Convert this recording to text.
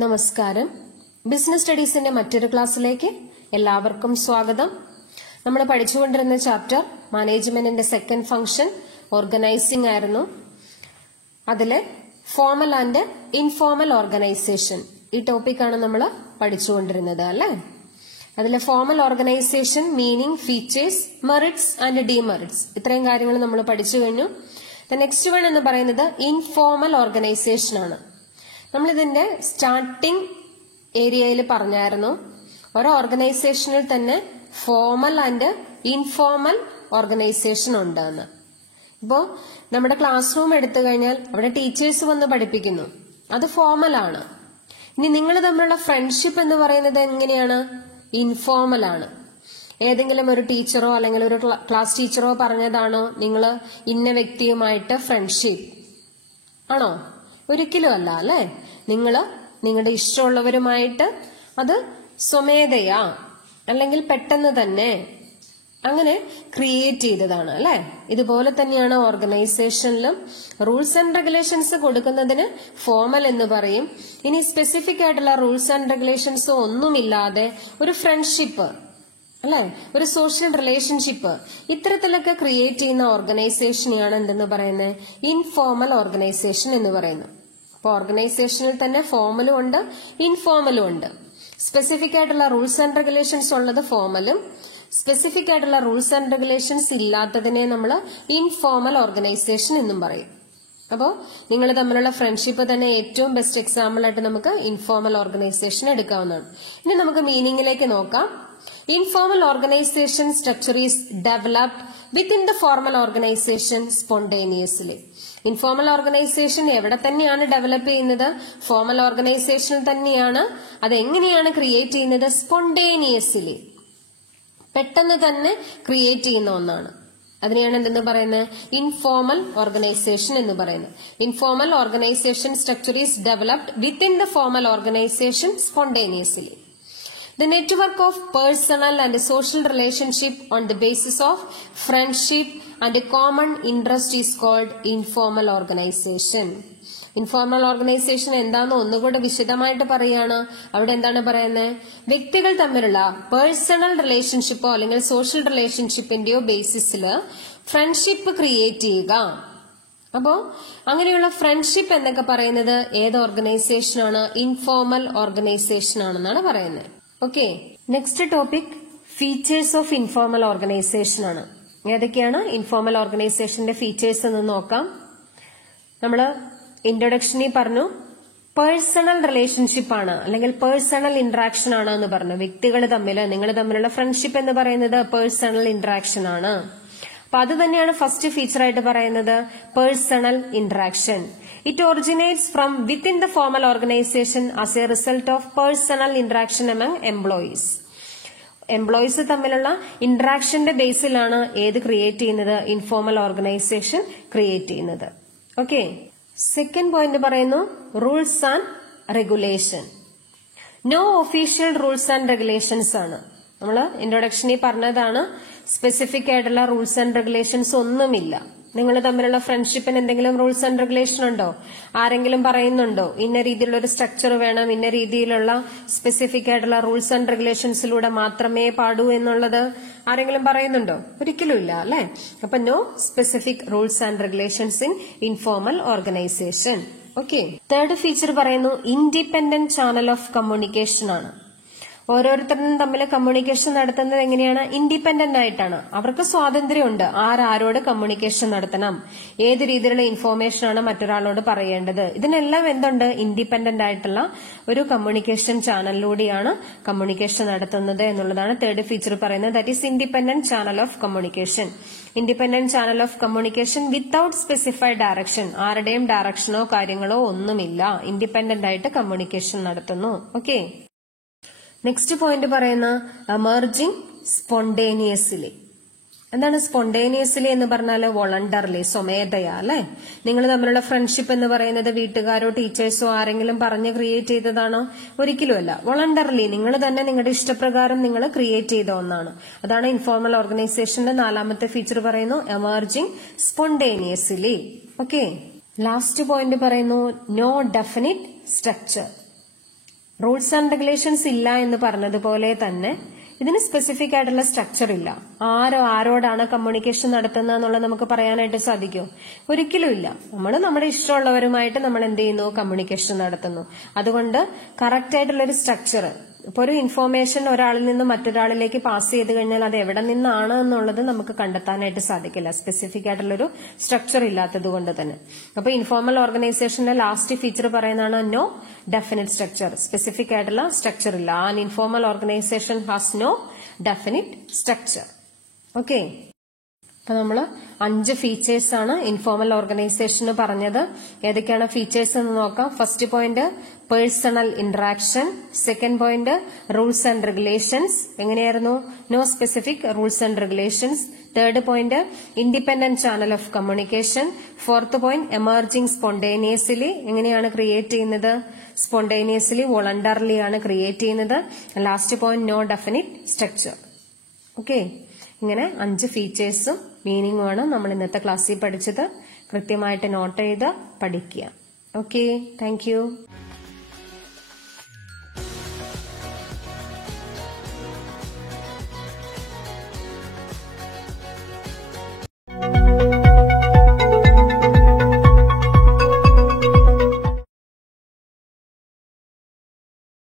നമസ്കാരം. ബിസിനസ് സ്റ്റഡീസിന്റെ മറ്റൊരു ക്ലാസ്സിലേക്ക് എല്ലാവർക്കും സ്വാഗതം. നമ്മൾ പഠിച്ചുകൊണ്ടിരുന്ന ചാപ്റ്റർ മാനേജ്മെന്റിന്റെ സെക്കൻഡ് ഫംഗ്ഷൻ ഓർഗനൈസിംഗ് ആയിരുന്നു. അതിലെ ഫോർമൽ ആൻഡ് ഇൻഫോർമൽ ഓർഗനൈസേഷൻ ഈ ടോപ്പിക്കാണ് നമ്മൾ പഠിച്ചുകൊണ്ടിരുന്നത് അല്ലേ. അതിലെ formal organisation, meaning, features, merits and demerits ഇത്രയും കാര്യങ്ങൾ നമ്മൾ പഠിച്ചു കഴിഞ്ഞു. നെക്സ്റ്റ് വൺ എന്ന് പറയുന്നത് ഇൻഫോർമൽ ഓർഗനൈസേഷൻ ആണ്. നമ്മളിതിന്റെ സ്റ്റാർട്ടിംഗ് ഏരിയയിൽ പറഞ്ഞായിരുന്നു ഓരോ ഓർഗനൈസേഷനിൽ തന്നെ ഫോർമൽ ആൻഡ് ഇൻഫോർമൽ ഓർഗനൈസേഷൻ ഉണ്ടെന്ന്. ഇപ്പോ നമ്മുടെ ക്ലാസ് റൂം എടുത്തു കഴിഞ്ഞാൽ അവിടെ ടീച്ചേഴ്സ് വന്ന് പഠിപ്പിക്കുന്നു, അത് ഫോർമൽ ആണ്. ഇനി നിങ്ങൾ തമ്മിലുള്ള ഫ്രണ്ട്ഷിപ്പ് എന്ന് പറയുന്നത് എങ്ങനെയാണ്? ഇൻഫോർമൽ ആണ്. ഏതെങ്കിലും ഒരു ടീച്ചറോ അല്ലെങ്കിൽ ഒരു ക്ലാസ് ടീച്ചറോ പറഞ്ഞതാണോ നിങ്ങൾ ഇന്ന വ്യക്തിയുമായിട്ട് ഫ്രണ്ട്ഷിപ്പ് ആണോ? ഒരിക്കലും അല്ല അല്ലെ. നിങ്ങളുടെ ഇഷ്ടമുള്ളവരുമായിട്ട് അത് സ്വമേധയാ അല്ലെങ്കിൽ പെട്ടെന്ന് തന്നെ അങ്ങനെ ക്രിയേറ്റ് ചെയ്തതാണ് അല്ലെ. ഇതുപോലെ തന്നെയാണ് ഓർഗനൈസേഷനിലും റൂൾസ് ആൻഡ് റെഗുലേഷൻസ് കൊടുക്കുന്നതിന് ഫോർമൽ എന്ന് പറയും. ഇനി സ്പെസിഫിക് ആയിട്ടുള്ള റൂൾസ് ആൻഡ് റെഗുലേഷൻസ് ഒന്നുമില്ലാതെ ഒരു ഫ്രണ്ട്ഷിപ്പ് അല്ലെ, ഒരു സോഷ്യൽ റിലേഷൻഷിപ്പ് ഇത്തരത്തിലൊക്കെ ക്രിയേറ്റ് ചെയ്യുന്ന ഓർഗനൈസേഷനെയാണ് എന്തെന്ന് പറയുന്നത്? ഇൻഫോർമൽ ഓർഗനൈസേഷൻ എന്ന് പറയുന്നത്. അപ്പൊ ഓർഗനൈസേഷനിൽ തന്നെ ഫോർമലും ഉണ്ട്, ഇൻഫോർമലും ഉണ്ട്. സ്പെസിഫിക് ആയിട്ടുള്ള റൂൾസ് ആൻഡ് റെഗുലേഷൻസ് ഉള്ളത് ഫോർമലും, സ്പെസിഫിക് ആയിട്ടുള്ള റൂൾസ് ആൻഡ് റെഗുലേഷൻസ് ഇല്ലാത്തതിനെ നമ്മൾ ഇൻഫോർമൽ ഓർഗനൈസേഷൻ എന്നും പറയും. അപ്പോൾ നിങ്ങൾ തമ്മിലുള്ള ഫ്രണ്ട്ഷിപ്പ് തന്നെ ഏറ്റവും ബെസ്റ്റ് എക്സാമ്പിൾ ആയിട്ട് നമുക്ക് ഇൻഫോർമൽ ഓർഗനൈസേഷൻ എടുക്കാവുന്നതാണ്. ഇനി നമുക്ക് മീനിങ്ങിലേക്ക് നോക്കാം. Informal organization structure is developed within the formal organization spontaneously. Informal organisation എവിടെ തന്നെയാണ് ഡെവലപ്പ് ചെയ്യുന്നത്? ഫോർമൽ ഓർഗനൈസേഷനിൽ തന്നെയാണ്. അതെങ്ങനെയാണ് ക്രിയേറ്റ് ചെയ്യുന്നത്? സ്പോണ്ടേനിയസ്ലി, പെട്ടെന്ന് തന്നെ ക്രിയേറ്റ് ചെയ്യുന്ന ഒന്നാണ്. അതിനെയാണ് എന്തെന്ന് പറയുന്നത്? ഇൻഫോർമൽ ഓർഗനൈസേഷൻ എന്ന് പറയുന്നത്. Informal organisation structure is developed within the formal organisation spontaneously. The network of personal and social relationship on the basis of friendship and a common interest is called informal organization. Informal organisation എന്താന്ന് ഒന്നുകൂടെ വിശദമായിട്ട് പറയാണ്. അവിടെ എന്താണ് പറയുന്നത്? വ്യക്തികൾ തമ്മിലുള്ള personal റിലേഷൻഷിപ്പോ അല്ലെങ്കിൽ സോഷ്യൽ റിലേഷൻഷിപ്പിന്റെയോ ബേസിസിൽ ഫ്രണ്ട്ഷിപ്പ് ക്രിയേറ്റ് ചെയ്യുക. അപ്പോ അങ്ങനെയുള്ള ഫ്രണ്ട്ഷിപ്പ് എന്നൊക്കെ പറയുന്നത് ഏത് ഓർഗനൈസേഷനാണ്? ഇൻഫോർമൽ ഓർഗനൈസേഷൻ ആണെന്നാണ് പറയുന്നത്. Okay, next topic features of informal organisation ആണ്. ഏതൊക്കെയാണ് ഇൻഫോർമൽ ഓർഗനൈസേഷന്റെ ഫീച്ചേഴ്സ് എന്ന് നോക്കാം. നമ്മള് ഇൻട്രൊഡക്ഷനിൽ പറഞ്ഞു പേഴ്സണൽ റിലേഷൻഷിപ്പ് ആണ് അല്ലെങ്കിൽ പേഴ്സണൽ ഇന്ററാക്ഷൻ ആണ് എന്ന് പറഞ്ഞു. വ്യക്തികൾ തമ്മിൽ നിങ്ങൾ തമ്മിലുള്ള ഫ്രണ്ട്ഷിപ്പ് എന്ന് പറയുന്നത് പേഴ്സണൽ ഇന്ററാക്ഷൻ ആണ്. അപ്പൊ അത് തന്നെയാണ് ഫസ്റ്റ് ഫീച്ചർ ആയിട്ട് പറയുന്നത്, personal interaction. It originates from within the formal organization as a result of personal interaction among employees. Employees തമ്മിലുള്ള ഇന്ററാക്ഷന്റെ ബേസിലാണ് ഏത് ക്രിയേറ്റ് ചെയ്യുന്നത്? ഇൻഫോർമൽ ഓർഗനൈസേഷൻ ക്രിയേറ്റ് ചെയ്യുന്നത്. ഓക്കെ, സെക്കൻഡ് പോയിന്റ് പറയുന്നു rules and regulation. No official rules and regulations ആണ്. നമ്മള് ഇൻട്രൊഡക്ഷനിൽ പറഞ്ഞതാണ് സ്പെസിഫിക് ആയിട്ടുള്ള റൂൾസ് ആൻഡ് റെഗുലേഷൻസ് ഒന്നുമില്ല. നിങ്ങൾ തമ്മിലുള്ള ഫ്രണ്ട്ഷിപ്പിന് എന്തെങ്കിലും റൂൾസ് ആൻഡ് റെഗുലേഷൻ ഉണ്ടോ? ആരെങ്കിലും പറയുന്നുണ്ടോ ഇന്ന രീതിയിലുള്ള ഒരു സ്ട്രക്ചർ വേണം, ഇന്ന രീതിയിലുള്ള സ്പെസിഫിക് ആയിട്ടുള്ള റൂൾസ് ആൻഡ് റെഗുലേഷൻസിലൂടെ മാത്രമേ പാടൂ എന്നുള്ളത് ആരെങ്കിലും പറയുന്നുണ്ടോ? ഒരിക്കലും ഇല്ല അല്ലെ. അപ്പൊ no specific rules and regulations in informal organisation. Okay, third feature പറയുന്നു ഇൻഡിപെൻഡന്റ് ചാനൽ ഓഫ് കമ്മ്യൂണിക്കേഷൻ ആണ്. ഓരോരുത്തരും തമ്മിൽ കമ്മ്യൂണിക്കേഷൻ നടത്തുന്നത് എങ്ങനെയാണ്? ഇൻഡിപെൻഡന്റ് ആയിട്ടാണ്. അവർക്ക് സ്വാതന്ത്ര്യമുണ്ട് ആരോട് കമ്മ്യൂണിക്കേഷൻ നടത്തണം, ഏത് രീതിയിലുള്ള ഇൻഫോർമേഷൻ ആണ് മറ്റൊരാളോട് പറയേണ്ടത്. ഇതിനെല്ലാം എന്തുണ്ട്? ഇൻഡിപെൻഡന്റ് ആയിട്ടുള്ള ഒരു കമ്മ്യൂണിക്കേഷൻ ചാനലിലൂടെയാണ് കമ്മ്യൂണിക്കേഷൻ നടത്തുന്നത് എന്നുള്ളതാണ് തേർഡ് ഫീച്ചർ പറയുന്നത്. That is independent channel of communication. Independent channel of communication without specified direction. ആരുടെയും ഡയറക്ഷനോ കാര്യങ്ങളോ ഒന്നുമില്ല, ഇൻഡിപെൻഡന്റ് ആയിട്ട് കമ്മ്യൂണിക്കേഷൻ നടത്തുന്നു. ഓക്കെ, നെക്സ്റ്റ് പോയിന്റ് പറയുന്ന എമർജിങ് സ്പോണ്ടേനിയസ്ലി. എന്താണ് സ്പോണ്ടേനിയസ്ലി എന്ന് പറഞ്ഞാൽ? വോളണ്ടർലി, സ്വമേധയാ അല്ലെ. നിങ്ങൾ തമ്മിലുള്ള ഫ്രണ്ട്ഷിപ്പ് എന്ന് പറയുന്നത് വീട്ടുകാരോ ടീച്ചേഴ്സോ ആരെങ്കിലും പറഞ്ഞ് ക്രിയേറ്റ് ചെയ്തതാണോ? ഒരിക്കലുമല്ല. വോളണ്ടർലി നിങ്ങൾ തന്നെ നിങ്ങളുടെ ഇഷ്ടപ്രകാരം നിങ്ങൾ ക്രിയേറ്റ് ചെയ്ത ഒന്നാണ്. അതാണ് ഇൻഫോർമൽ ഓർഗനൈസേഷന്റെ നാലാമത്തെ ഫീച്ചർ പറയുന്നു emerging spontaneously. Okay, last point പറയുന്നു no definite structure. Rules and regulations ഇല്ല എന്ന് പറഞ്ഞതുപോലെ തന്നെ ഇതിന് സ്പെസിഫിക് ആയിട്ടുള്ള സ്ട്രക്ചർ ഇല്ല. ആരോടാണ് കമ്മ്യൂണിക്കേഷൻ നടത്തുന്നത് എന്നുള്ളത് നമുക്ക് പറയാനായിട്ട് സാധിക്കുമോ? ഒരിക്കലും ഇല്ല. നമ്മൾ നമ്മുടെ ഇഷ്ടമുള്ളവരുമായിട്ട് നമ്മൾ എന്ത് ചെയ്യുന്നു? കമ്മ്യൂണിക്കേഷൻ നടത്തുന്നു. അതുകൊണ്ട് കറക്റ്റ് ആയിട്ടുള്ള ഒരു സ്ട്രക്ചർ, ഇപ്പൊ ഒരു ഇൻഫോർമേഷൻ ഒരാളിൽ നിന്ന് മറ്റൊരാളിലേക്ക് പാസ് ചെയ്ത് കഴിഞ്ഞാൽ അത് എവിടെ നിന്നാണ് എന്നുള്ളത് നമുക്ക് കണ്ടെത്താനായിട്ട് സാധിക്കില്ല, സ്പെസിഫിക് ആയിട്ടുള്ളൊരു സ്ട്രക്ചർ ഇല്ലാത്തത് കൊണ്ട് തന്നെ. അപ്പൊ ഇൻഫോർമൽ ഓർഗനൈസേഷന്റെ ലാസ്റ്റ് ഫീച്ചർ പറയുന്നതാണ് നോ ഡെഫിനിറ്റ് സ്ട്രക്ചർ. സ്പെസിഫിക് ആയിട്ടുള്ള സ്ട്രക്ചർ ഇല്ല. An informal organisation has no definite structure. Okay, അപ്പൊ നമ്മള് 5 ഫീച്ചേഴ്സ് ആണ് ഇൻഫോർമൽ ഓർഗനൈസേഷന് പറഞ്ഞത്. ഏതൊക്കെയാണ് ഫീച്ചേഴ്സ് എന്ന് നോക്കാം. First point personal interaction. Second point rules and regulations. എങ്ങനെയായിരുന്നു? No specific rules and regulations. Third point independent channel of communication. Fourth point emerging spontaneously. എങ്ങനെയാണ് ക്രിയേറ്റ് ചെയ്യുന്നത്? സ്പോണ്ടേനിയസ്ലി, വോളണ്ടറിലി ആണ് ക്രിയേറ്റ് ചെയ്യുന്നത്. Last point no definite structure. Okay, ഇങ്ങനെ 5 ഫീച്ചേഴ്സും മീനിങ്ങുമാണ് നമ്മൾ ഇന്നത്തെ ക്ലാസ്സിൽ പഠിച്ചത്. കൃത്യമായിട്ട് നോട്ട് ചെയ്ത് പഠിക്കുക. Okay, thank you.